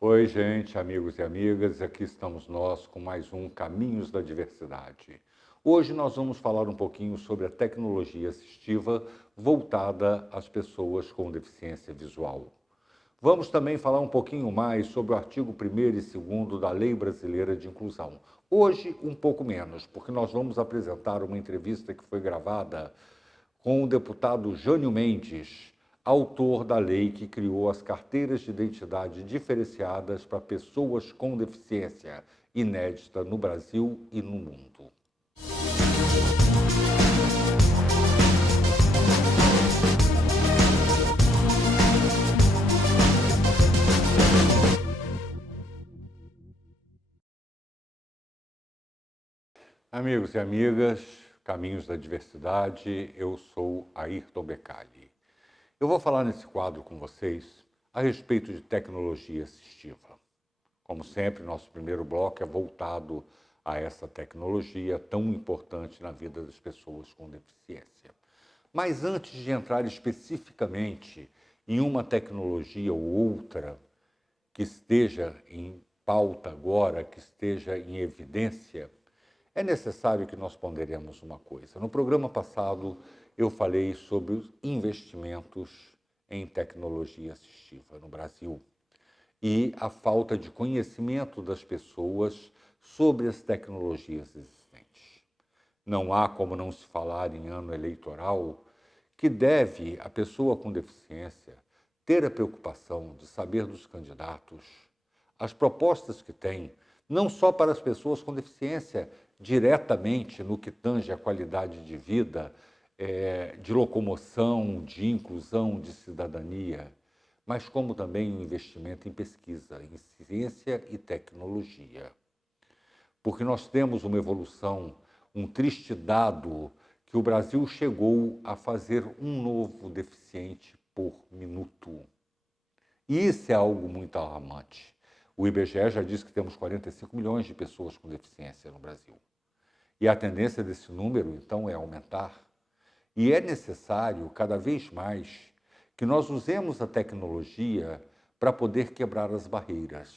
Oi, gente, amigos e amigas, aqui estamos nós com mais um Caminhos da Diversidade. Hoje nós vamos falar um pouquinho sobre a tecnologia assistiva voltada às pessoas com deficiência visual. Vamos também falar um pouquinho mais sobre o artigo 1º e 2º da Lei Brasileira de Inclusão. Hoje, um pouco menos, porque nós vamos apresentar uma entrevista que foi gravada com o deputado Jânio Mendes, autor da lei que criou as carteiras de identidade diferenciadas para pessoas com deficiência, inédita no Brasil e no mundo. Amigos e amigas, Caminhos da Diversidade, eu sou Ayrton Becali. Eu vou falar nesse quadro com vocês a respeito de tecnologia assistiva. Como sempre, nosso primeiro bloco é voltado a essa tecnologia tão importante na vida das pessoas com deficiência. Mas antes de entrar especificamente em uma tecnologia ou outra que esteja em pauta agora, que esteja em evidência, é necessário que nós ponderemos uma coisa. No programa passado, eu falei sobre os investimentos em tecnologia assistiva no Brasil e a falta de conhecimento das pessoas sobre as tecnologias existentes. Não há como não se falar em ano eleitoral que deve a pessoa com deficiência ter a preocupação de saber dos candidatos, as propostas que têm, não só para as pessoas com deficiência, diretamente no que tange a qualidade de vida, de locomoção, de inclusão, de cidadania, mas como também um investimento em pesquisa, em ciência e tecnologia. Porque nós temos uma evolução, um triste dado, que o Brasil chegou a fazer um novo deficiente por minuto. E isso é algo muito alarmante. O IBGE já diz que temos 45 milhões de pessoas com deficiência no Brasil. E a tendência desse número, então, é aumentar. E é necessário, cada vez mais, que nós usemos a tecnologia para poder quebrar as barreiras.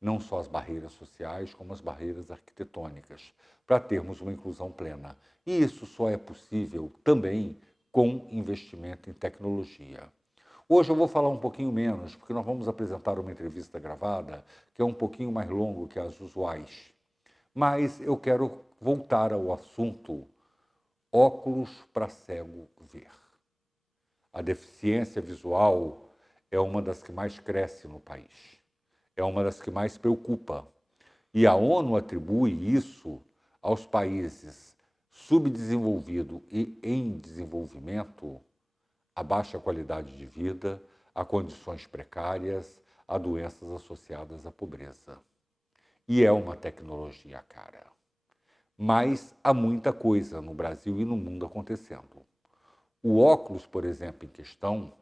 Não só as barreiras sociais, como as barreiras arquitetônicas, para termos uma inclusão plena. E isso só é possível também com investimento em tecnologia. Hoje eu vou falar um pouquinho menos, porque nós vamos apresentar uma entrevista gravada que é um pouquinho mais longo que as usuais. Mas eu quero voltar ao assunto óculos para cego ver. A deficiência visual é uma das que mais cresce no país, é uma das que mais preocupa. E a ONU atribui isso aos países subdesenvolvidos e em desenvolvimento, a baixa qualidade de vida, a condições precárias, a doenças associadas à pobreza. E é uma tecnologia cara. Mas há muita coisa no Brasil e no mundo acontecendo. O óculos, por exemplo, em questão,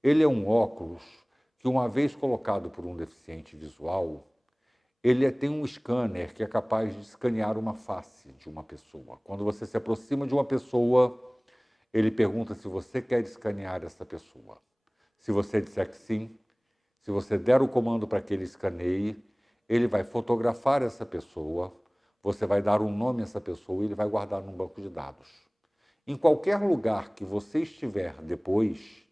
ele é um óculos que, uma vez colocado por um deficiente visual, ele tem um scanner que é capaz de escanear uma face de uma pessoa. Quando você se aproxima de uma pessoa, ele pergunta se você quer escanear essa pessoa. Se você disser que sim, se você der o comando para que ele escaneie, ele vai fotografar essa pessoa, você vai dar um nome a essa pessoa e ele vai guardar num banco de dados. Em qualquer lugar que você estiver depois,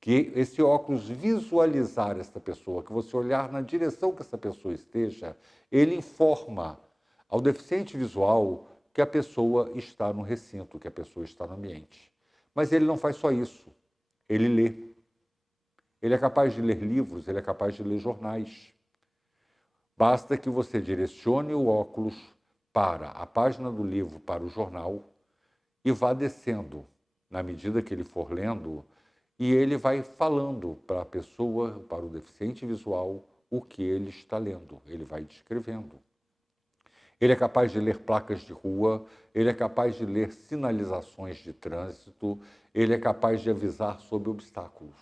que esse óculos visualizar essa pessoa, que você olhar na direção que essa pessoa esteja, ele informa ao deficiente visual que a pessoa está no recinto, que a pessoa está no ambiente. Mas ele não faz só isso, ele lê. Ele é capaz de ler livros, ele é capaz de ler jornais. Basta que você direcione o óculos para a página do livro, para o jornal, e vá descendo, na medida que ele for lendo, e ele vai falando para a pessoa, para o deficiente visual, o que ele está lendo. Ele vai descrevendo. Ele é capaz de ler placas de rua, ele é capaz de ler sinalizações de trânsito, ele é capaz de avisar sobre obstáculos.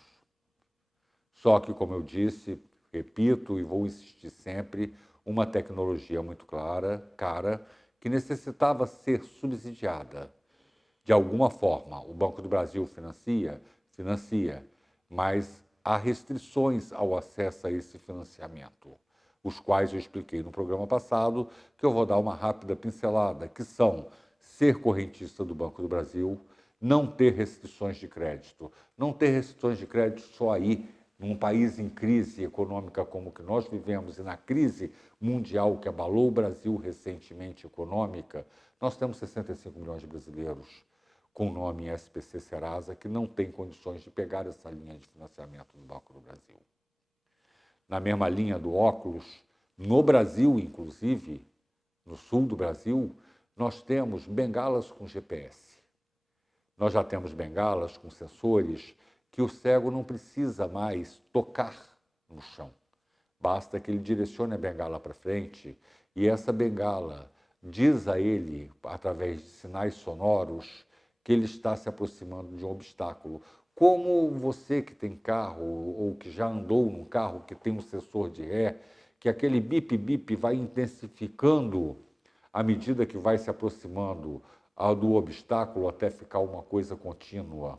Só que, como eu disse, repito e vou insistir sempre, uma tecnologia muito cara, que necessitava ser subsidiada. De alguma forma, o Banco do Brasil financia, mas há restrições ao acesso a esse financiamento, os quais eu expliquei no programa passado, que eu vou dar uma rápida pincelada, que são ser correntista do Banco do Brasil, não ter restrições de crédito. Não ter restrições de crédito só aí, num país em crise econômica como o que nós vivemos e na crise mundial que abalou o Brasil recentemente econômica, nós temos 65 milhões de brasileiros com nome em SPC Serasa que não têm condições de pegar essa linha de financiamento do Banco do Brasil. Na mesma linha do óculos, no Brasil, inclusive, no sul do Brasil, nós temos bengalas com GPS. Nós já temos bengalas com sensores que o cego não precisa mais tocar no chão. Basta que ele direcione a bengala para frente e essa bengala diz a ele, através de sinais sonoros, que ele está se aproximando de um obstáculo. Como você que tem carro ou que já andou num carro que tem um sensor de ré, que aquele bip-bip vai intensificando à medida que vai se aproximando do obstáculo até ficar uma coisa contínua.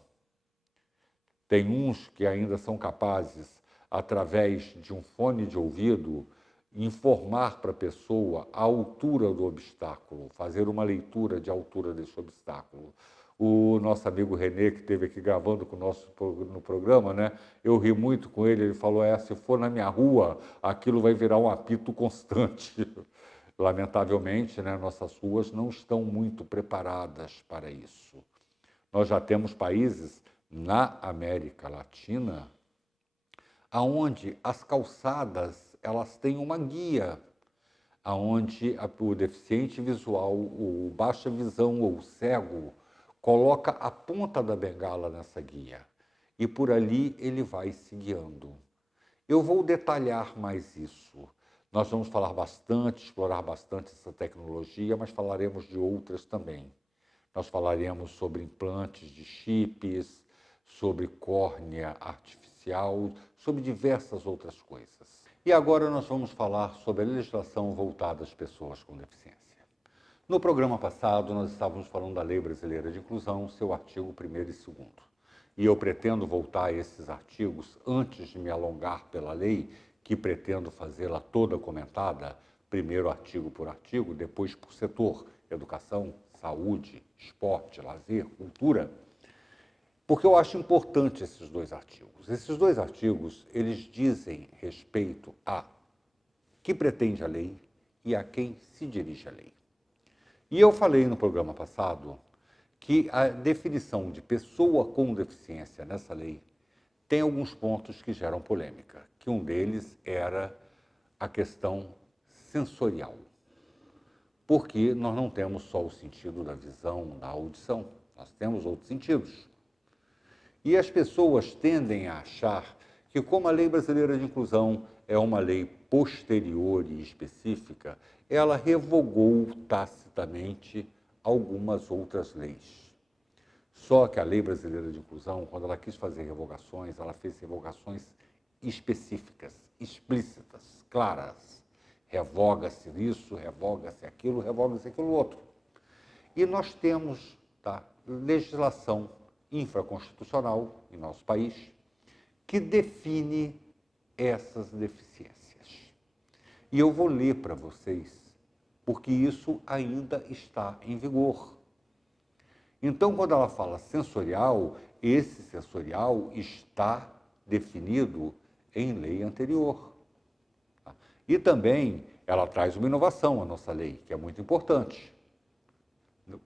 Tem uns que ainda são capazes, através de um fone de ouvido, informar para a pessoa a altura do obstáculo, fazer uma leitura de altura desse obstáculo. O nosso amigo Renê, que esteve aqui gravando com o no programa, né? Eu ri muito com ele, ele falou, se for na minha rua, aquilo vai virar um apito constante. Lamentavelmente, né, nossas ruas não estão muito preparadas para isso. Nós já temos países na América Latina aonde as calçadas elas têm uma guia, aonde o deficiente visual, o baixa visão ou o cego coloca a ponta da bengala nessa guia e por ali ele vai se guiando. Eu vou detalhar mais isso. Nós vamos falar bastante, explorar bastante essa tecnologia, mas falaremos de outras também. Nós falaremos sobre implantes de chips, sobre córnea artificial, sobre diversas outras coisas. E agora nós vamos falar sobre a legislação voltada às pessoas com deficiência. No programa passado, nós estávamos falando da Lei Brasileira de Inclusão, seu artigo 1º e 2º. E eu pretendo voltar a esses artigos antes de me alongar pela lei, que pretendo fazê-la toda comentada, primeiro artigo por artigo, depois por setor, educação, saúde, esporte, lazer, cultura, porque eu acho importante esses dois artigos. Esses dois artigos, eles dizem respeito a que pretende a lei e a quem se dirige a lei. E eu falei no programa passado que a definição de pessoa com deficiência nessa lei tem alguns pontos que geram polêmica, que um deles era a questão sensorial, porque nós não temos só o sentido da visão, da audição, nós temos outros sentidos. E as pessoas tendem a achar que, como a Lei Brasileira de Inclusão é uma lei posterior e específica, ela revogou tacitamente algumas outras leis. Só que a Lei Brasileira de Inclusão, quando ela quis fazer revogações, ela fez revogações específicas, explícitas, claras. Revoga-se isso, revoga-se aquilo outro. E nós temos legislação infraconstitucional em nosso país que define essas deficiências. E eu vou ler para vocês, porque isso ainda está em vigor. Então, quando ela fala sensorial, esse sensorial está definido em lei anterior. E também ela traz uma inovação à nossa lei, que é muito importante.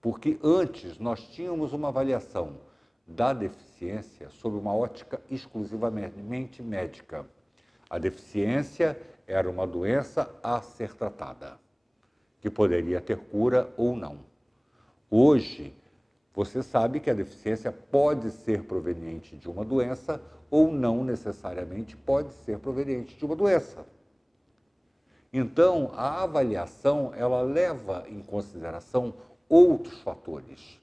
Porque antes nós tínhamos uma avaliação da deficiência sob uma ótica exclusivamente médica. A deficiência era uma doença a ser tratada, que poderia ter cura ou não. Hoje, você sabe que a deficiência pode ser proveniente de uma doença ou não necessariamente pode ser proveniente de uma doença. Então, a avaliação, ela leva em consideração outros fatores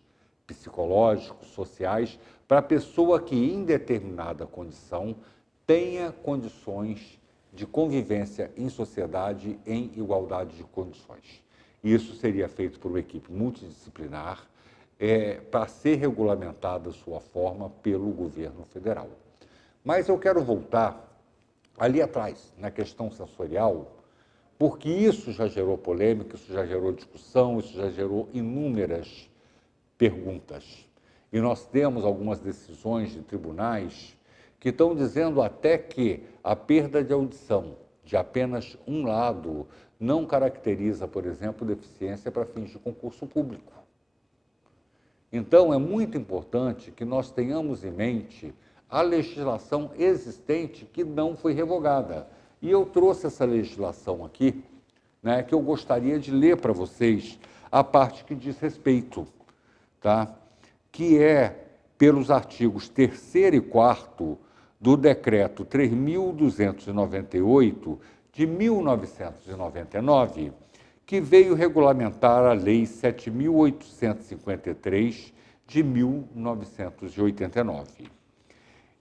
psicológicos, sociais, para a pessoa que, em determinada condição, tenha condições de convivência em sociedade em igualdade de condições. Isso seria feito por uma equipe multidisciplinar, para ser regulamentada a sua forma pelo governo federal. Mas eu quero voltar ali atrás, na questão sensorial, porque isso já gerou polêmica, isso já gerou discussão, isso já gerou inúmeras perguntas. E nós temos algumas decisões de tribunais que estão dizendo até que a perda de audição de apenas um lado não caracteriza, por exemplo, deficiência para fins de concurso público. Então, é muito importante que nós tenhamos em mente a legislação existente que não foi revogada. E eu trouxe essa legislação aqui, né, que eu gostaria de ler para vocês a parte que diz respeito, tá? Que é pelos artigos 3º e 4º do Decreto 3.298, de 1999, que veio regulamentar a Lei 7.853, de 1989.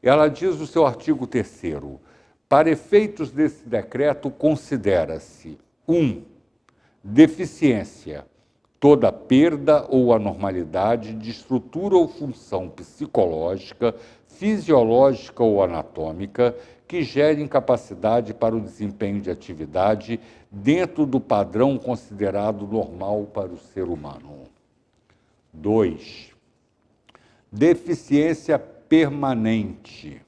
Ela diz no seu artigo 3º, para efeitos desse decreto, considera-se 1. Deficiência, toda perda ou anormalidade de estrutura ou função psicológica, fisiológica ou anatômica que gere incapacidade para o desempenho de atividade dentro do padrão considerado normal para o ser humano. 2. Deficiência permanente,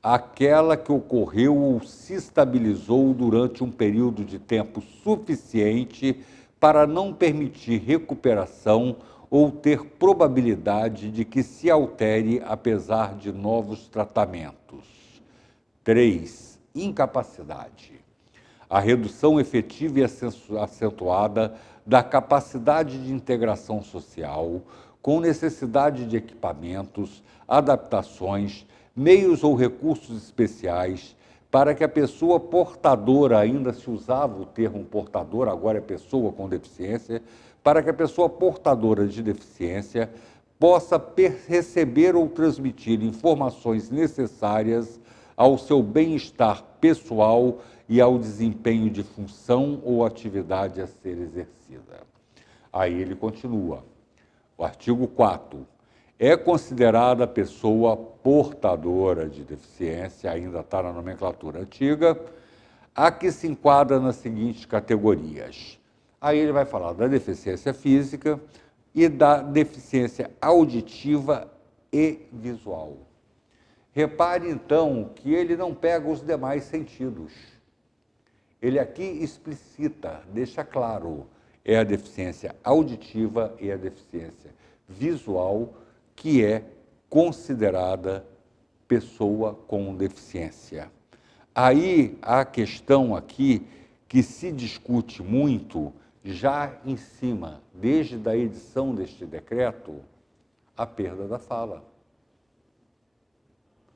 aquela que ocorreu ou se estabilizou durante um período de tempo suficiente para não permitir recuperação ou ter probabilidade de que se altere apesar de novos tratamentos. 3. Incapacidade. A redução efetiva e acentuada da capacidade de integração social, com necessidade de equipamentos, adaptações, meios ou recursos especiais, para que a pessoa portadora, ainda se usava o termo portador, agora é pessoa com deficiência, para que a pessoa portadora de deficiência possa receber ou transmitir informações necessárias ao seu bem-estar pessoal e ao desempenho de função ou atividade a ser exercida. Aí ele continua. O artigo 4º. É considerada a pessoa portadora de deficiência, ainda está na nomenclatura antiga, a que se enquadra nas seguintes categorias. Aí ele vai falar da deficiência física e da deficiência auditiva e visual. Repare, então, que ele não pega os demais sentidos. Ele aqui explicita, deixa claro, é a deficiência auditiva e a deficiência visual que é considerada pessoa com deficiência. Aí a questão aqui que se discute muito, já em cima, desde a edição deste decreto, a perda da fala.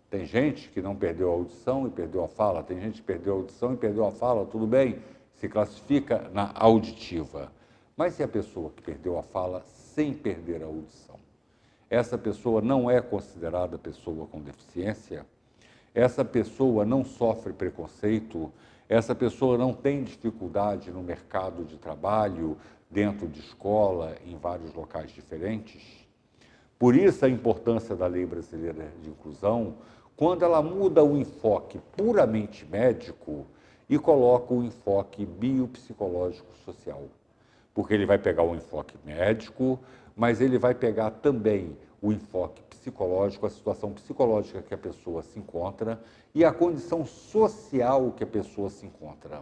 Tem gente que não perdeu a audição e perdeu a fala, tem gente que perdeu a audição e perdeu a fala, tudo bem, se classifica na auditiva. Mas e a pessoa que perdeu a fala sem perder a audição? Essa pessoa não é considerada pessoa com deficiência? Essa pessoa não sofre preconceito? Essa pessoa não tem dificuldade no mercado de trabalho, dentro de escola, em vários locais diferentes? Por isso a importância da Lei Brasileira de Inclusão, quando ela muda o enfoque puramente médico e coloca o enfoque biopsicológico social. Porque ele vai pegar o enfoque médico, mas ele vai pegar também o enfoque psicológico, a situação psicológica que a pessoa se encontra e a condição social que a pessoa se encontra.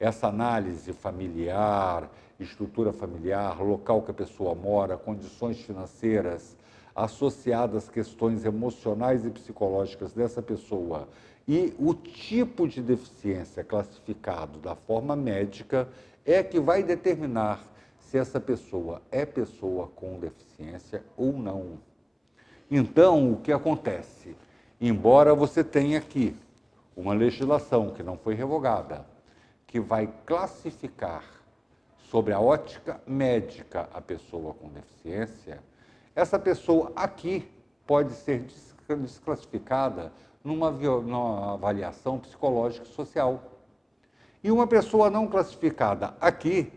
Essa análise familiar, estrutura familiar, local que a pessoa mora, condições financeiras, associadas às questões emocionais e psicológicas dessa pessoa e o tipo de deficiência classificado da forma médica é que vai determinar se essa pessoa é pessoa com deficiência ou não. Então, o que acontece? Embora você tenha aqui uma legislação que não foi revogada, que vai classificar sobre a ótica médica a pessoa com deficiência, essa pessoa aqui pode ser desclassificada numa avaliação psicológica e social. E uma pessoa não classificada aqui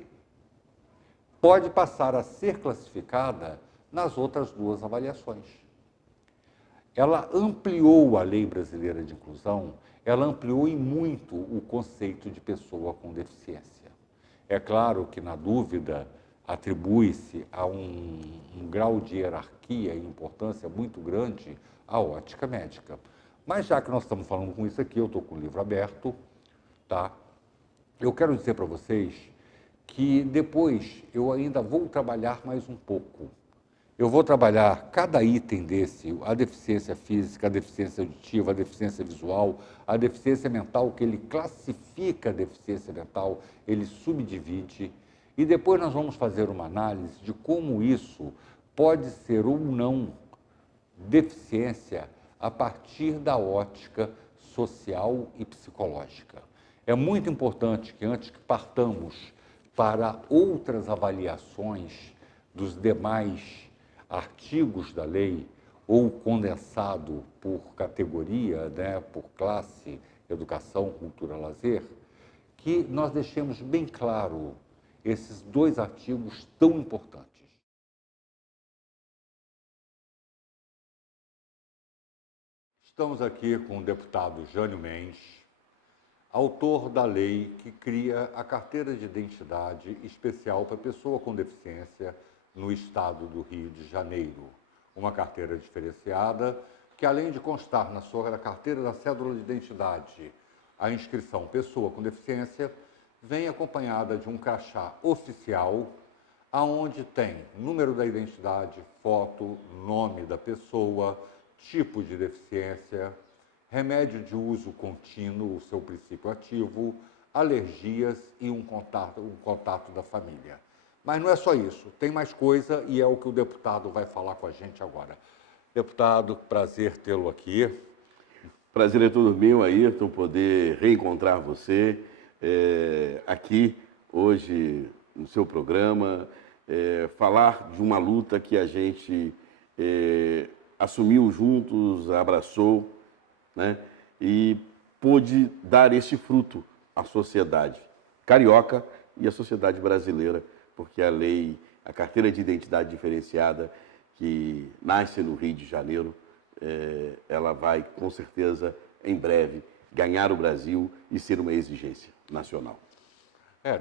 pode passar a ser classificada nas outras duas avaliações. ela ampliou a lei brasileira de inclusão, ela ampliou e muito o conceito de pessoa com deficiência. É claro que, na dúvida, atribui-se a um grau de hierarquia e importância muito grande à ótica médica. Mas já que nós estamos falando com isso aqui, eu estou com o livro aberto, tá? Eu quero dizer para vocês que depois eu ainda vou trabalhar mais um pouco. Eu vou trabalhar cada item desse, a deficiência física, a deficiência auditiva, a deficiência visual, a deficiência mental, que ele classifica a deficiência mental, ele subdivide, e depois nós vamos fazer uma análise de como isso pode ser ou não deficiência a partir da ótica social e psicológica. É muito importante que, antes que partamos para outras avaliações dos demais artigos da lei, ou condensado por categoria, né, por classe, educação, cultura, lazer, que nós deixemos bem claro esses dois artigos tão importantes. Estamos aqui com o deputado Jânio Mendes, autor da lei que cria a carteira de identidade especial para pessoa com deficiência no estado do Rio de Janeiro. Uma carteira diferenciada que, além de constar na sua carteira da cédula de identidade a inscrição pessoa com deficiência, vem acompanhada de um crachá oficial, aonde tem número da identidade, foto, nome da pessoa, tipo de deficiência, remédio de uso contínuo, o seu princípio ativo, alergias e um contato da família. Mas não é só isso, tem mais coisa e é o que o deputado vai falar com a gente agora. Deputado, prazer tê-lo aqui. Prazer é todo meu, Ayrton, poder reencontrar você aqui hoje no seu programa, falar de uma luta que a gente assumiu juntos, abraçou, né, e pôde dar esse fruto à sociedade carioca e à sociedade brasileira, porque a lei, a carteira de identidade diferenciada, que nasce no Rio de Janeiro, ela vai, com certeza, em breve, ganhar o Brasil e ser uma exigência nacional.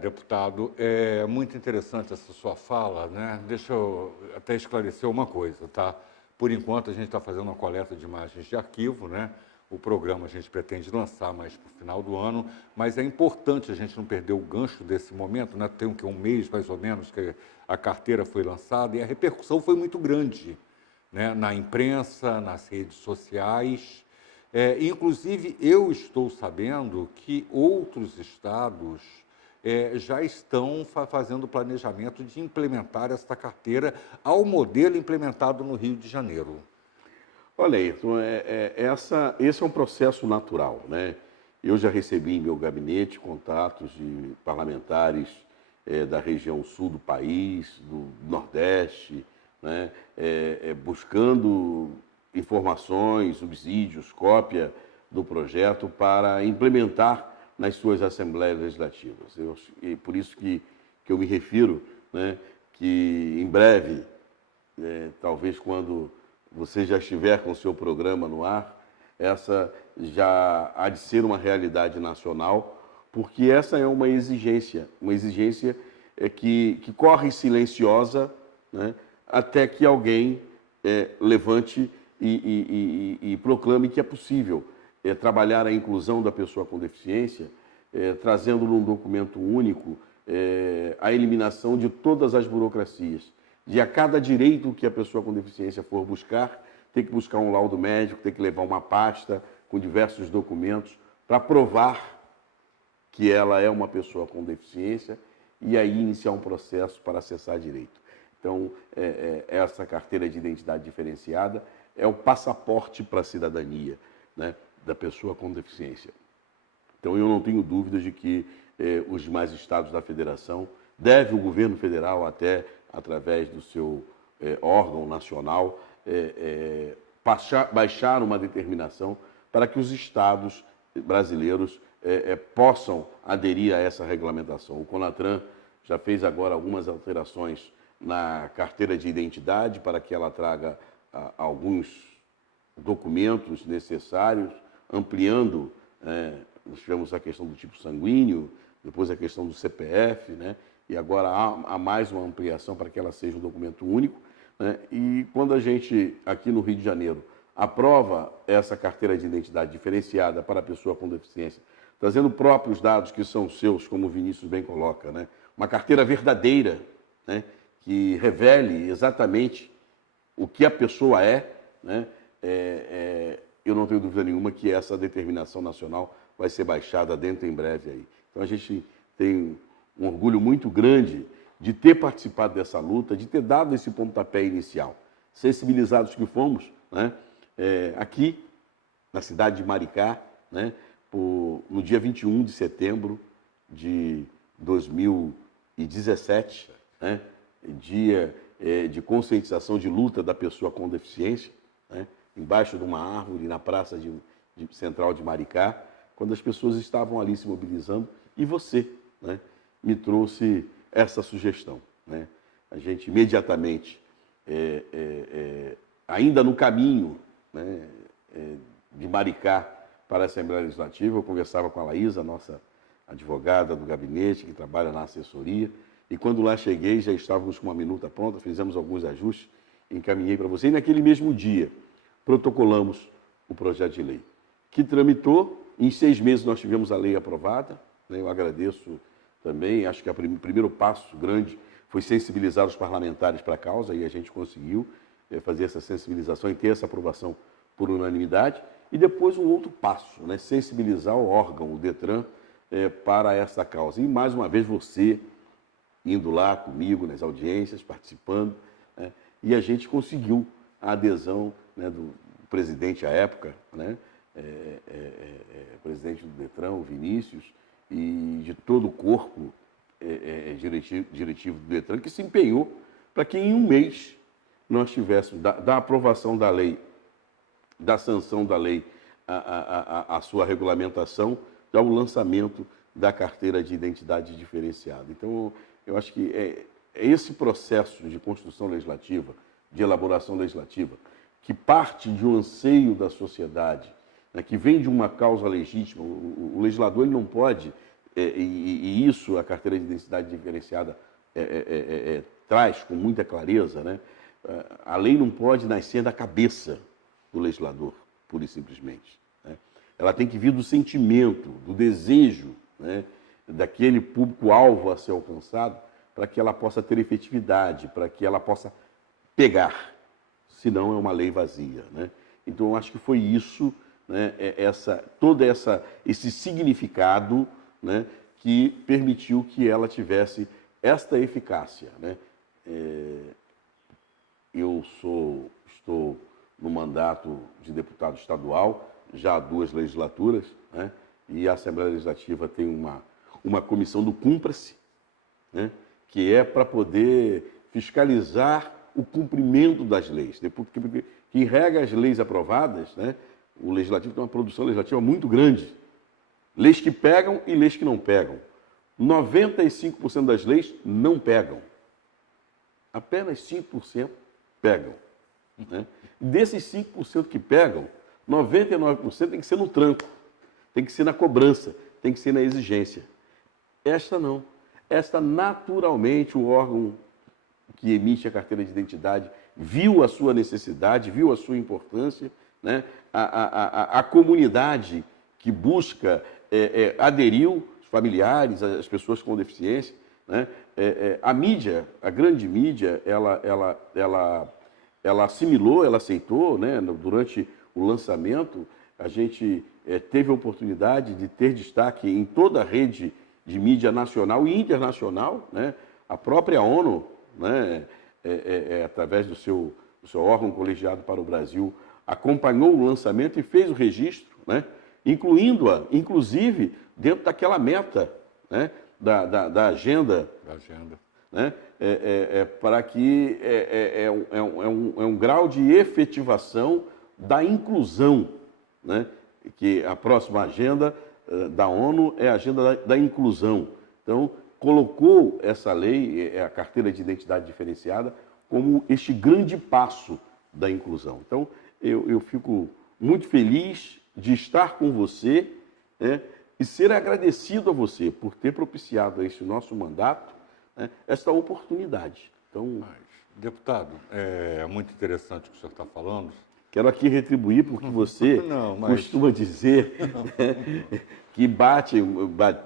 Deputado, é muito interessante essa sua fala, né? Deixa eu até esclarecer uma coisa, tá? Por enquanto, a gente está fazendo uma coleta de imagens de arquivo, né? O programa a gente pretende lançar mais para o final do ano, mas é importante a gente não perder o gancho desse momento, né? Tem um mês, mais ou menos, que a carteira foi lançada e a repercussão foi muito grande, né? Na imprensa, nas redes sociais. Inclusive, eu estou sabendo que outros estados já estão fazendo o planejamento de implementar esta carteira ao modelo implementado no Rio de Janeiro. Olha, Ayrton, esse é um processo natural, né? Eu já recebi em meu gabinete contatos de parlamentares da região sul do país, do Nordeste, né? Buscando informações, subsídios, cópia do projeto para implementar nas suas assembleias legislativas. E por isso que eu me refiro, né, que em breve, talvez quando você já estiver com o seu programa no ar, essa já há de ser uma realidade nacional, porque essa é uma exigência que corre silenciosa, né, até que alguém levante e proclame que é possível trabalhar a inclusão da pessoa com deficiência, trazendo num documento único a eliminação de todas as burocracias. De a cada direito que a pessoa com deficiência for buscar, tem que buscar um laudo médico, tem que levar uma pasta com diversos documentos para provar que ela é uma pessoa com deficiência e aí iniciar um processo para acessar direito. Então, essa carteira de identidade diferenciada é o passaporte para a cidadania, né, da pessoa com deficiência. Então, eu não tenho dúvidas de que os demais estados da federação, deve o governo federal até através do seu órgão nacional, baixar uma determinação para que os estados brasileiros possam aderir a essa regulamentação. O CONATRAN já fez agora algumas alterações na carteira de identidade para que ela traga alguns documentos necessários, ampliando, nós tivemos a questão do tipo sanguíneo, depois a questão do CPF, né? E agora há mais uma ampliação para que ela seja um documento único, né? E quando a gente, aqui no Rio de Janeiro, aprova essa carteira de identidade diferenciada para a pessoa com deficiência, trazendo próprios dados que são seus, como o Vinícius bem coloca, né? Uma carteira verdadeira, né? Que revele exatamente o que a pessoa é, né? Eu não tenho dúvida nenhuma que essa determinação nacional vai ser baixada dentro em breve aí. Então a gente tem um orgulho muito grande de ter participado dessa luta, de ter dado esse pontapé inicial. Sensibilizados que fomos, né? Aqui na cidade de Maricá, né? No dia 21 de setembro de 2017, né? Dia de conscientização de luta da pessoa com deficiência, né? Embaixo de uma árvore na praça central de Maricá, quando as pessoas estavam ali se mobilizando, e você, né, me trouxe essa sugestão, né? A gente imediatamente, ainda no caminho, né, de Maricá para a Assembleia Legislativa, eu conversava com a Laísa, nossa advogada do gabinete, que trabalha na assessoria, e quando lá cheguei, já estávamos com uma minuta pronta, fizemos alguns ajustes, encaminhei para você, e naquele mesmo dia protocolamos o projeto de lei, que tramitou. Em 6 meses nós tivemos a lei aprovada, né? Eu agradeço também, acho que o primeiro passo grande foi sensibilizar os parlamentares para a causa, e a gente conseguiu fazer essa sensibilização e ter essa aprovação por unanimidade. E depois um outro passo, né? Sensibilizar o órgão, o Detran, para essa causa. E mais uma vez você indo lá comigo nas audiências, participando, né? E a gente conseguiu a adesão, né, do presidente à época, né? Presidente do Detran, o Vinícius, e de todo o corpo diretivo do Detran, que se empenhou para que em um mês nós tivéssemos, da aprovação da lei, da sanção da lei, a sua regulamentação, ao lançamento da carteira de identidade diferenciada. Então, eu acho que é esse processo de construção legislativa, de elaboração legislativa, que parte de um anseio da sociedade, né, que vem de uma causa legítima. O legislador ele não pode, e isso a carteira de identidade diferenciada traz com muita clareza, né? A lei não pode nascer da cabeça do legislador, pura e simplesmente, né? Ela tem que vir do sentimento, do desejo, né, daquele público-alvo a ser alcançado, para que ela possa ter efetividade, para que ela possa pegar, senão é uma lei vazia, né? Então, eu acho que foi isso, né, todo esse significado, né, que permitiu que ela tivesse esta eficácia, né? Eu estou no mandato de deputado estadual, já há 2 legislaturas, né? E a Assembleia Legislativa tem uma comissão do Cumpra-se, né, que é para poder fiscalizar o cumprimento das leis. Porque quem rega as leis aprovadas, né, o Legislativo tem uma produção legislativa muito grande. Leis que pegam e leis que não pegam. 95% das leis não pegam. Apenas 5% pegam, né? Desses 5% que pegam, 99% tem que ser no tranco, tem que ser na cobrança, tem que ser na exigência. Esta não. Esta, naturalmente, o órgão que emite a carteira de identidade viu a sua necessidade, viu a sua importância, né? A comunidade que busca aderiu, os familiares, as pessoas com deficiência, né? A mídia, a grande mídia, ela assimilou, ela aceitou, né? Durante o lançamento, a gente teve a oportunidade de ter destaque em toda a rede de mídia nacional e internacional, né? A própria ONU, né, através do seu órgão colegiado para o Brasil, acompanhou o lançamento e fez o registro, né, incluindo-a, inclusive, dentro daquela meta, né, da agenda. Da agenda. Né, para que um grau de efetivação da inclusão, né, que a próxima agenda da ONU é a agenda da inclusão. Então, colocou essa lei, a carteira de identidade diferenciada, como este grande passo da inclusão. Então, eu fico muito feliz de estar com você, né, e ser agradecido a você por ter propiciado a esse nosso mandato, né, esta oportunidade. Então, Mas, deputado, é muito interessante o que o senhor está falando. quero aqui retribuir porque você Não, mas costuma dizer, né, que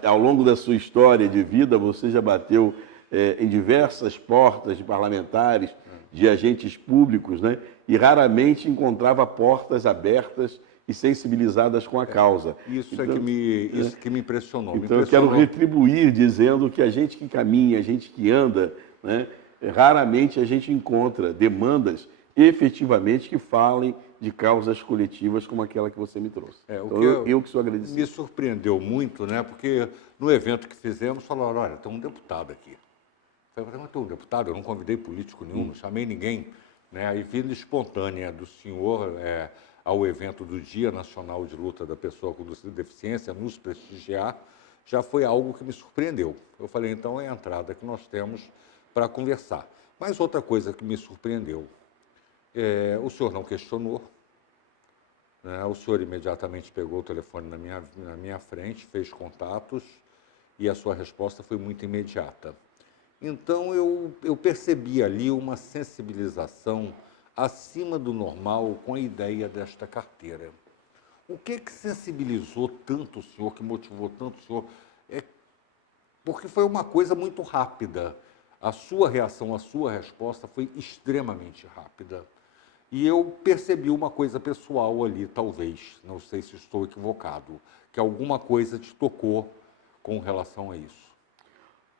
ao longo da sua história de vida, você já bateu em diversas portas de parlamentares, de agentes públicos, né? E raramente encontrava portas abertas e sensibilizadas com a causa. isso isso que me impressionou. Me Então, eu quero impressionou. retribuir dizendo que a gente que caminha, a gente que anda, né, raramente a gente encontra demandas efetivamente que falem de causas coletivas como aquela que você me trouxe. O Então, que eu que sou agradecido. me surpreendeu muito, né? Porque no evento que fizemos, falaram, olha, tem um deputado aqui. Eu falei, mas tem um deputado? Eu não convidei político nenhum, não chamei ninguém. Né? Aí, vinda espontânea do senhor ao evento do Dia Nacional de Luta da Pessoa com Deficiência, nos prestigiar, já foi algo que me surpreendeu. Eu falei, então é a entrada que nós temos para conversar. Mas outra coisa que me surpreendeu, o senhor não questionou, né? O senhor imediatamente pegou o telefone na minha frente, fez contatos e a sua resposta foi muito imediata. Então, eu percebi ali uma sensibilização acima do normal com a ideia desta carteira. O que sensibilizou tanto o senhor, que motivou tanto o senhor? Porque foi uma coisa muito rápida. A sua reação, a sua resposta foi extremamente rápida. E eu percebi uma coisa pessoal ali, talvez, não sei se estou equivocado, que alguma coisa te tocou com relação a isso.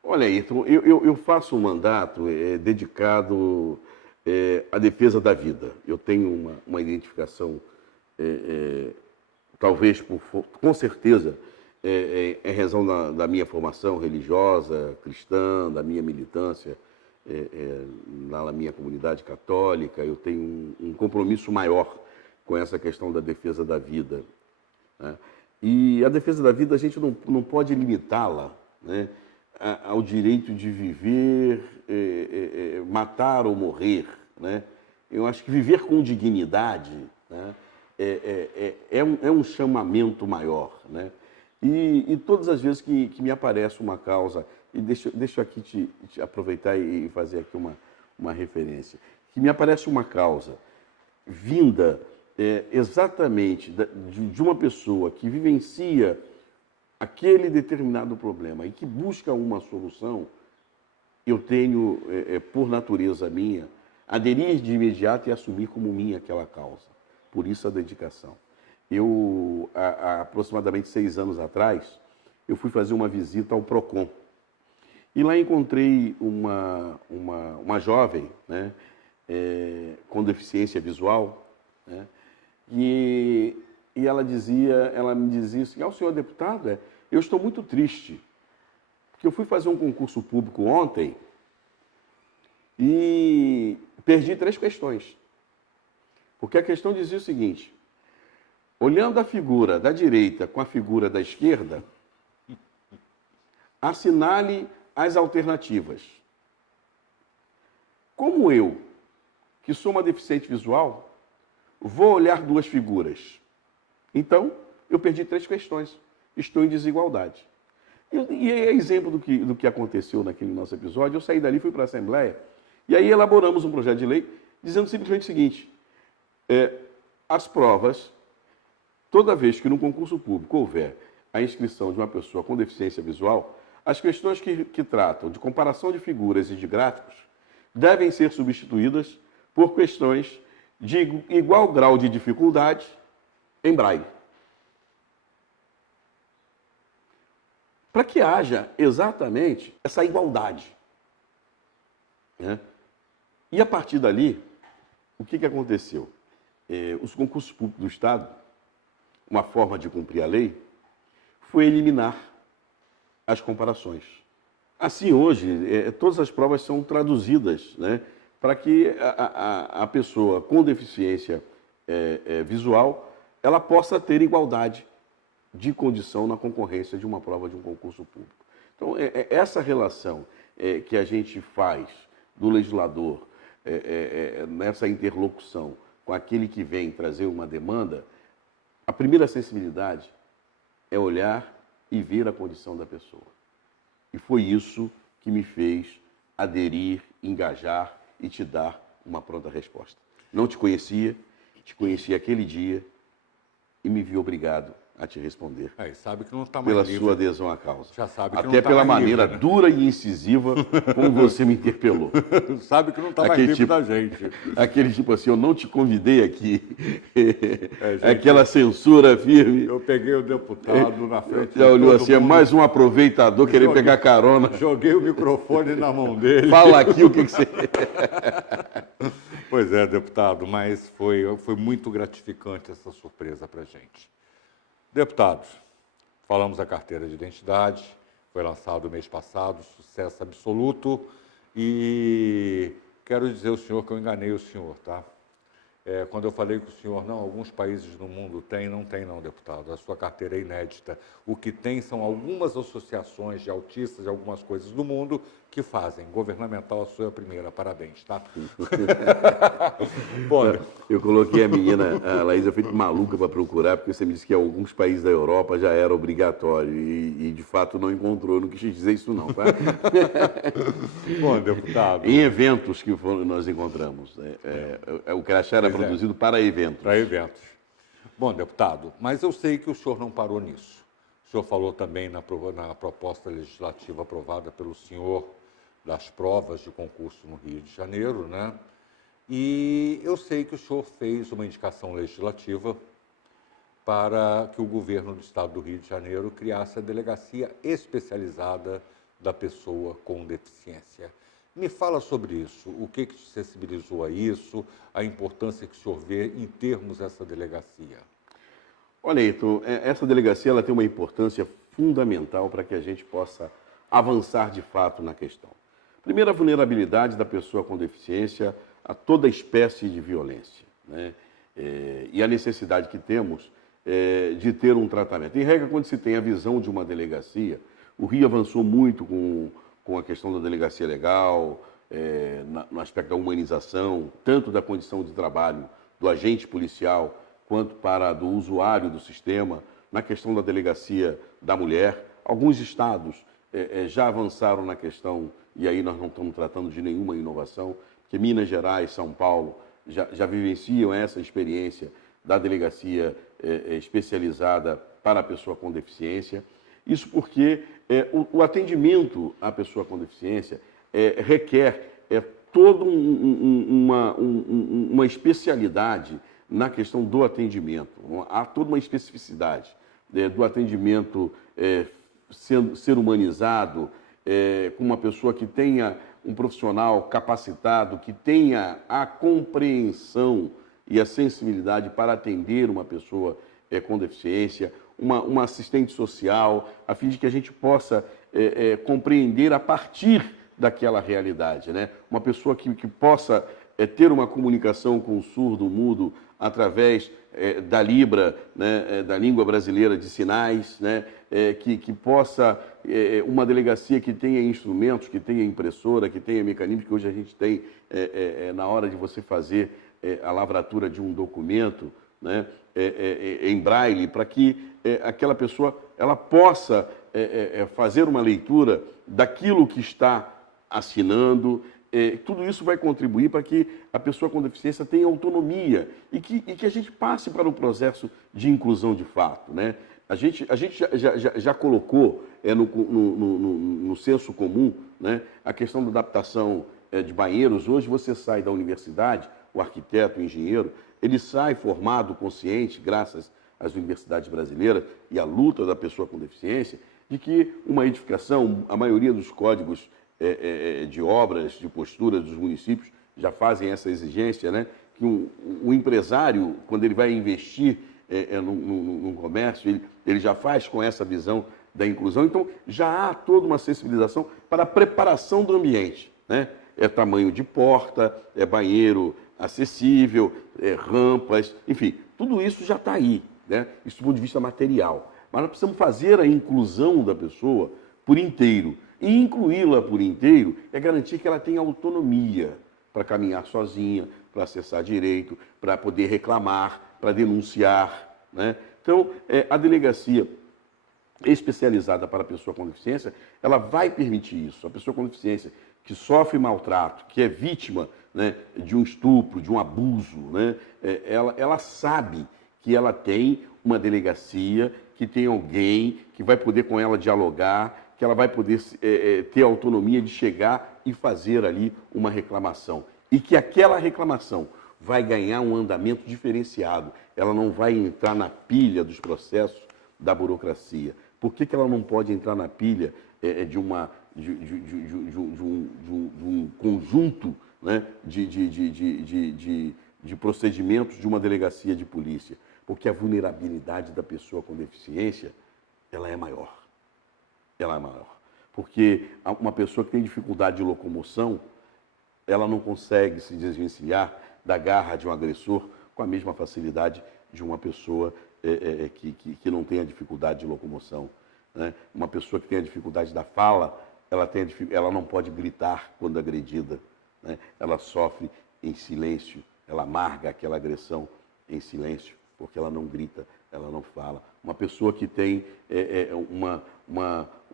Olha, Ayrton, eu faço um mandato dedicado à defesa da vida. Eu tenho uma identificação, talvez, com certeza, em razão da minha formação religiosa, cristã, da minha militância na minha comunidade católica. Eu tenho um compromisso maior com essa questão da defesa da vida, né? E a defesa da vida a gente não pode limitá-la, né, ao direito de viver, matar ou morrer, né? Eu acho que viver com dignidade, né, é um chamamento maior, né? E todas as vezes que me aparece uma causa, e deixa aqui te aproveitar e fazer aqui uma referência, que me aparece uma causa vinda exatamente de uma pessoa que vivencia aquele determinado problema e que busca uma solução, eu tenho, por natureza minha, aderir de imediato e assumir como minha aquela causa. Por isso a dedicação. Eu, há aproximadamente 6 anos atrás, eu fui fazer uma visita ao PROCON. E lá encontrei uma jovem, né, com deficiência visual, né, e ela me dizia assim, senhor deputado, eu estou muito triste, porque eu fui fazer um concurso público ontem e perdi 3 questões. Porque a questão dizia o seguinte, olhando a figura da direita com a figura da esquerda, assinale as alternativas. Como eu, que sou uma deficiente visual, vou olhar 2 figuras. Então, eu perdi 3 questões. Estou em desigualdade. E é exemplo do que aconteceu naquele nosso episódio. Eu saí dali, fui para a Assembleia, e aí elaboramos um projeto de lei dizendo simplesmente o seguinte, as provas, toda vez que no concurso público houver a inscrição de uma pessoa com deficiência visual, as questões que tratam de comparação de figuras e de gráficos devem ser substituídas por questões de igual grau de dificuldade em braille. Para que haja exatamente essa igualdade, né? E a partir dali, o que aconteceu? Os concursos públicos do Estado, uma forma de cumprir a lei, foi eliminar as comparações. Assim, hoje, todas as provas são traduzidas, né, para que a pessoa com deficiência visual ela possa ter igualdade de condição na concorrência de uma prova de um concurso público. Então, essa relação que a gente faz do legislador, nessa interlocução com aquele que vem trazer uma demanda, a primeira sensibilidade é olhar e ver a condição da pessoa. E foi isso que me fez aderir, engajar e te dar uma pronta resposta. Não te conheci aquele dia e me vi obrigado a te responder. Sabe que não está mais pela livre. sua adesão à causa. Já sabe que até não tá pela mais maneira livre, né? dura e incisiva como você me interpelou. Sabe que não está mais Aquele livre tipo- da gente. Aquele tipo assim, eu não te convidei aqui. gente, Aquela censura firme. Eu peguei o deputado na frente Já de olhou todo assim, é mundo, mais um aproveitador querendo Joguei. pegar carona. joguei o microfone na mão dele. Fala aqui o que você... Pois é, deputado, mas foi muito gratificante essa surpresa para a gente. Deputados, falamos da carteira de identidade, foi lançado mês passado, sucesso absoluto, e quero dizer ao senhor que eu enganei o senhor, tá? Quando eu falei com o senhor, não, alguns países no mundo têm, não tem não, deputado, a sua carteira é inédita. O que tem são algumas associações de autistas de algumas coisas do mundo que fazem. Governamental, a sua é a primeira, parabéns, tá? Bom, Eu coloquei a menina, a Laísa, feito maluca para procurar, porque você me disse que em alguns países da Europa já era obrigatório e de fato não encontrou, não quis dizer isso não, tá? bom, deputado, Em eventos que nós encontramos. O crachá era Pois é. produzido para eventos. para eventos. Bom, deputado, mas eu sei que o senhor não parou nisso. O senhor falou também na proposta legislativa aprovada pelo senhor das provas de concurso no Rio de Janeiro, né? E eu sei que o senhor fez uma indicação legislativa para que o governo do estado do Rio de Janeiro criasse a delegacia especializada da pessoa com deficiência. Me fala sobre isso, o que te sensibilizou a isso, a importância que o senhor vê em termos dessa delegacia. Olha, Heitor, essa delegacia ela tem uma importância fundamental para que a gente possa avançar de fato na questão. Primeiro, a vulnerabilidade da pessoa com deficiência a toda espécie de violência, né? E a necessidade que temos de ter um tratamento. Em regra, quando se tem a visão de uma delegacia, o Rio avançou muito com a questão da delegacia legal, no aspecto da humanização, tanto da condição de trabalho do agente policial, quanto do usuário do sistema, na questão da delegacia da mulher. Alguns estados já avançaram na questão, e aí nós não estamos tratando de nenhuma inovação, porque Minas Gerais, São Paulo já vivenciam essa experiência da delegacia especializada para a pessoa com deficiência. Isso porque o atendimento à pessoa com deficiência requer toda uma especialidade na questão do atendimento. Há toda uma especificidade do atendimento ser humanizado, com uma pessoa que tenha um profissional capacitado, que tenha a compreensão e a sensibilidade para atender uma pessoa com deficiência, uma assistente social, a fim de que a gente possa compreender a partir daquela realidade, né? Uma pessoa que possa ter uma comunicação com o surdo, mudo, através da Libra, né? Da língua brasileira de sinais, né? Que possa, uma delegacia que tenha instrumentos, que tenha impressora, que tenha mecanismos, que hoje a gente tem na hora de você fazer a lavratura de um documento, né? Em braille, para que aquela pessoa ela possa fazer uma leitura daquilo que está assinando. Tudo isso vai contribuir para que a pessoa com deficiência tenha autonomia e que a gente passe para o processo de inclusão de fato, né? A gente já colocou no senso comum, né, a questão da adaptação de banheiros. Hoje você sai da universidade, o arquiteto, o engenheiro, ele sai formado, consciente, graças às universidades brasileiras e à luta da pessoa com deficiência, de que uma edificação, a maioria dos códigos de obras, de posturas dos municípios já fazem essa exigência, né? Que o empresário, quando ele vai investir num comércio, ele já faz com essa visão da inclusão. Então, já há toda uma sensibilização para a preparação do ambiente, né? É tamanho de porta, é banheiro acessível, rampas, enfim, tudo isso já está aí, né? Isso do ponto de vista material. Mas nós precisamos fazer a inclusão da pessoa por inteiro. E incluí-la por inteiro é garantir que ela tenha autonomia para caminhar sozinha, para acessar direito, para poder reclamar, para denunciar, né? Então, a delegacia especializada para a pessoa com deficiência, ela vai permitir isso. A pessoa com deficiência que sofre maltrato, que é vítima, né, de um estupro, de um abuso, né, ela sabe que ela tem uma delegacia, que tem alguém que vai poder com ela dialogar, que ela vai poder ter autonomia de chegar e fazer ali uma reclamação. E que aquela reclamação vai ganhar um andamento diferenciado. Ela não vai entrar na pilha dos processos da burocracia. Por que ela não pode entrar na pilha de um conjunto, né, de procedimentos de uma delegacia de polícia? Porque a vulnerabilidade da pessoa com deficiência, ela é maior. Ela é maior. Porque uma pessoa que tem dificuldade de locomoção, ela não consegue se desvencilhar da garra de um agressor com a mesma facilidade de uma pessoa que não tem a dificuldade de locomoção, né? Uma pessoa que tem a dificuldade da fala, ela não pode gritar quando agredida, né? Ela sofre em silêncio, ela amarga aquela agressão em silêncio, porque ela não grita, ela não fala. Uma pessoa que tem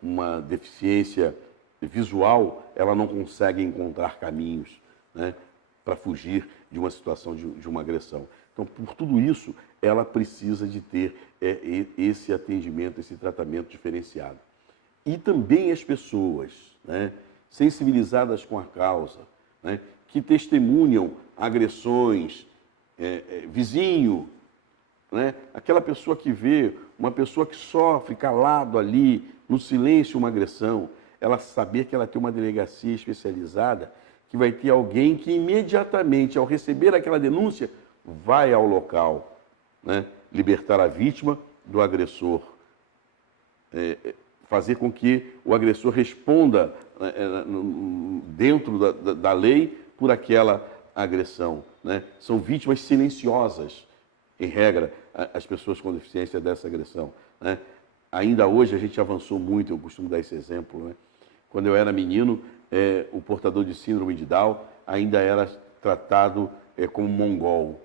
uma deficiência visual, ela não consegue encontrar caminhos, né, para fugir de uma situação de uma agressão. Então, por tudo isso, ela precisa de ter esse atendimento, esse tratamento diferenciado. E também as pessoas, né, sensibilizadas com a causa, né, que testemunham agressões, vizinho, né, aquela pessoa que vê uma pessoa que sofre calado ali, no silêncio, uma agressão, ela saber que ela tem uma delegacia especializada, que vai ter alguém que imediatamente, ao receber aquela denúncia, vai ao local, né, libertar a vítima do agressor, fazer com que o agressor responda dentro da lei por aquela agressão, né? São vítimas silenciosas, em regra, as pessoas com deficiência dessa agressão, né? Ainda hoje a gente avançou muito, eu costumo dar esse exemplo, né? Quando eu era menino, o portador de síndrome de Down ainda era tratado como mongol,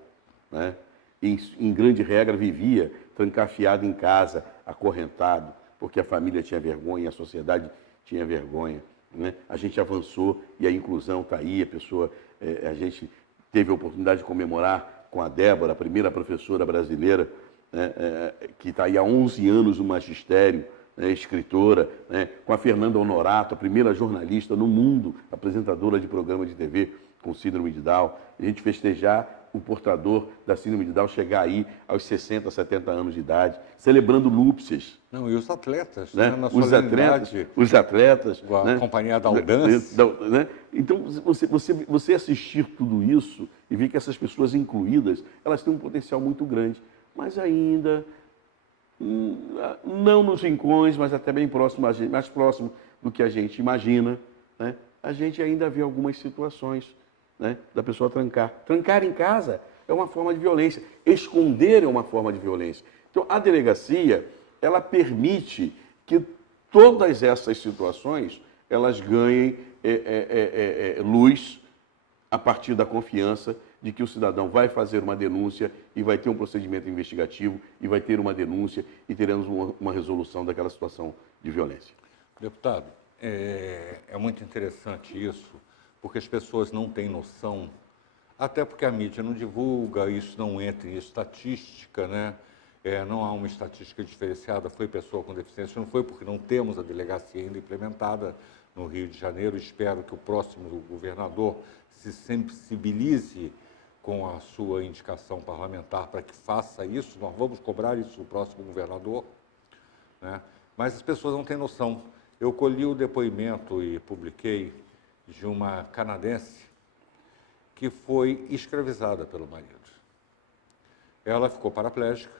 né? E, em grande regra, vivia trancafiado em casa, acorrentado, porque a família tinha vergonha, a sociedade tinha vergonha, né? A gente avançou e a inclusão está aí, a gente teve a oportunidade de comemorar com a Débora, a primeira professora brasileira, né, que está aí há 11 anos no magistério, né, escritora, né, com a Fernanda Honorato, a primeira jornalista no mundo, apresentadora de programa de TV com síndrome de Down. A gente festejar o portador da síndrome de Down chegar aí aos 60, 70 anos de idade, celebrando núpcias. Não, e os atletas, né? Na Os atletas, a né? companhia da Aldance. Né? Então, você assistir tudo isso e ver que essas pessoas incluídas, elas têm um potencial muito grande, mas ainda não nos rincões, mas até bem próximo, mais próximo do que a gente imagina, né? A gente ainda vê algumas situações, né, da pessoa trancar. Trancar em casa é uma forma de violência. Esconder é uma forma de violência. Então, a delegacia, ela permite que todas essas situações, elas ganhem luz a partir da confiança de que o cidadão vai fazer uma denúncia e vai ter um procedimento investigativo e vai ter uma denúncia e teremos uma resolução daquela situação de violência. Deputado, é muito interessante isso, porque as pessoas não têm noção, até porque a mídia não divulga, isso não entra em estatística, né? Não há uma estatística diferenciada, foi pessoa com deficiência, não foi porque não temos a delegacia ainda implementada no Rio de Janeiro. Espero que o próximo governador se sensibilize com a sua indicação parlamentar para que faça isso. Nós vamos cobrar isso do próximo governador, né? Mas as pessoas não têm noção. Eu colhi o depoimento e publiquei de uma canadense que foi escravizada pelo marido. Ela ficou paraplégica,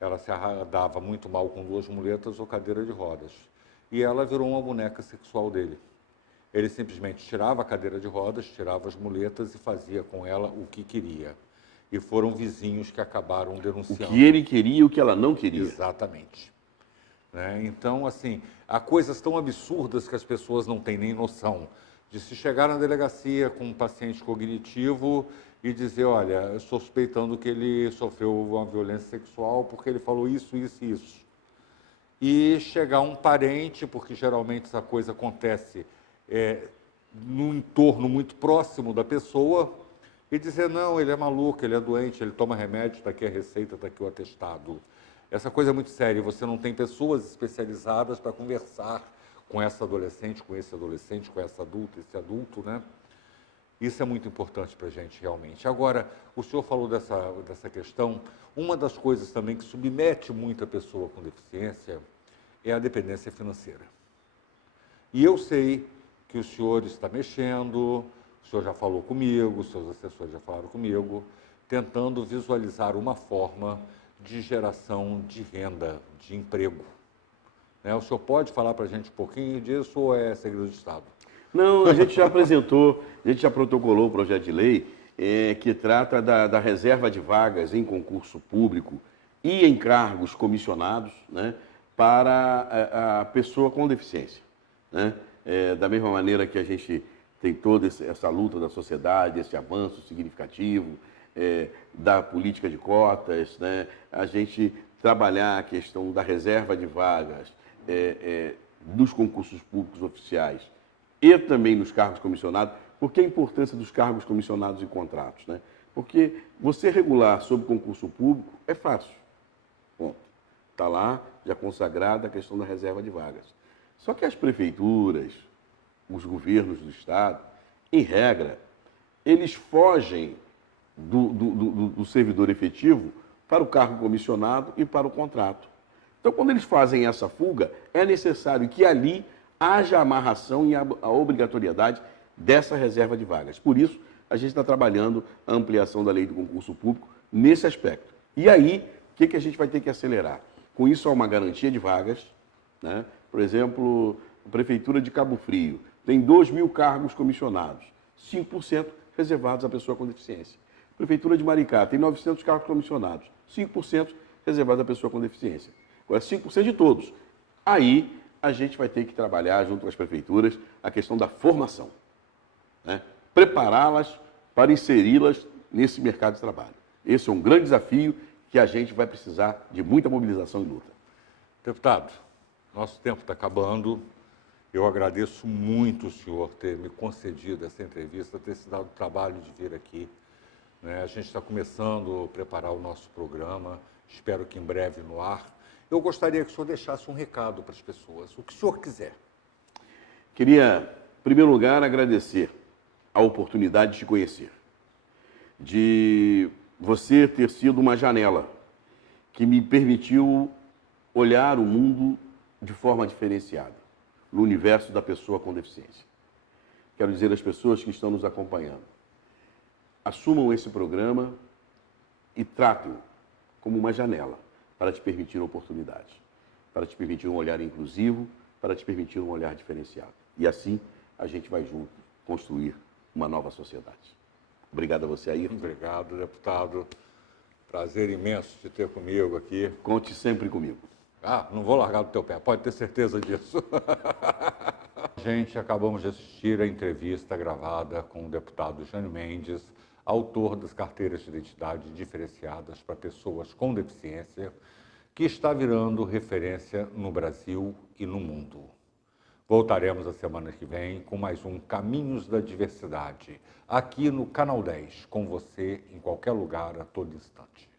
ela se dava muito mal com 2 muletas ou cadeira de rodas, e ela virou uma boneca sexual dele. Ele simplesmente tirava a cadeira de rodas, tirava as muletas e fazia com ela o que queria. E foram vizinhos que acabaram denunciando. O que ele queria e o que ela não queria. Exatamente. Então, assim, há coisas tão absurdas que as pessoas não têm nem noção. De se chegar na delegacia com um paciente cognitivo e dizer, olha, eu estou suspeitando que ele sofreu uma violência sexual porque ele falou isso, isso e isso. E chegar um parente, porque geralmente essa coisa acontece num entorno muito próximo da pessoa, e dizer, não, ele é maluco, ele é doente, ele toma remédio, está aqui a receita, está aqui o atestado. Essa coisa é muito séria, você não tem pessoas especializadas para conversar com essa adolescente, com esse adolescente, com essa adulta, esse adulto, né? Isso é muito importante para a gente, realmente. Agora, o senhor falou dessa questão, uma das coisas também que submete muito a pessoa com deficiência é a dependência financeira. E eu sei que o senhor está mexendo, o senhor já falou comigo, os seus assessores já falaram comigo, tentando visualizar uma forma de geração de renda, de emprego. O senhor pode falar para a gente um pouquinho disso ou é segredo de Estado? Não, a gente já apresentou, a gente já protocolou o projeto de lei que trata da reserva de vagas em concurso público e em cargos comissionados, né, para a pessoa com deficiência. Né? Da mesma maneira que a gente tem toda essa luta da sociedade, esse avanço significativo da política de cotas, né? A gente trabalhar a questão da reserva de vagas dos concursos públicos oficiais e também nos cargos comissionados. Por que a importância dos cargos comissionados e contratos? Né? Porque você regular sob concurso público é fácil. Ponto. Está lá, já consagrada a questão da reserva de vagas. Só que as prefeituras, os governos do Estado, em regra, eles fogem do servidor efetivo para o cargo comissionado e para o contrato. Então, quando eles fazem essa fuga, é necessário que ali haja amarração e a obrigatoriedade dessa reserva de vagas. Por isso, a gente está trabalhando a ampliação da lei do concurso público nesse aspecto. E aí, o que a gente vai ter que acelerar? Com isso, há uma garantia de vagas. Né? Por exemplo, a Prefeitura de Cabo Frio tem 2.000 cargos comissionados, 5% reservados à pessoa com deficiência. A Prefeitura de Maricá tem 900 cargos comissionados, 5% reservados à pessoa com deficiência. Agora, 5% de todos. Aí, a gente vai ter que trabalhar junto com as prefeituras a questão da formação. Né? Prepará-las para inseri-las nesse mercado de trabalho. Esse é um grande desafio que a gente vai precisar de muita mobilização e luta. Deputado, nosso tempo está acabando. Eu agradeço muito o senhor ter me concedido essa entrevista, ter se dado o trabalho de vir aqui. A gente está começando a preparar o nosso programa, espero que em breve no ar. Eu gostaria que o senhor deixasse um recado para as pessoas, o que o senhor quiser. Queria, em primeiro lugar, agradecer a oportunidade de te conhecer, de você ter sido uma janela que me permitiu olhar o mundo de forma diferenciada, no universo da pessoa com deficiência. Quero dizer às pessoas que estão nos acompanhando, assumam esse programa e tratem-o como uma janela para te permitir oportunidades, para te permitir um olhar inclusivo, para te permitir um olhar diferenciado. E assim a gente vai junto construir uma nova sociedade. Obrigado a você, Ayrton. Obrigado, deputado. Prazer imenso te ter comigo aqui. Conte sempre comigo. Não vou largar do teu pé, pode ter certeza disso. Gente, acabamos de assistir a entrevista gravada com o deputado Jânio Mendes, autor das carteiras de identidade diferenciadas para pessoas com deficiência, que está virando referência no Brasil e no mundo. Voltaremos a semana que vem com mais um Caminhos da Diversidade, aqui no Canal 10, com você em qualquer lugar, a todo instante.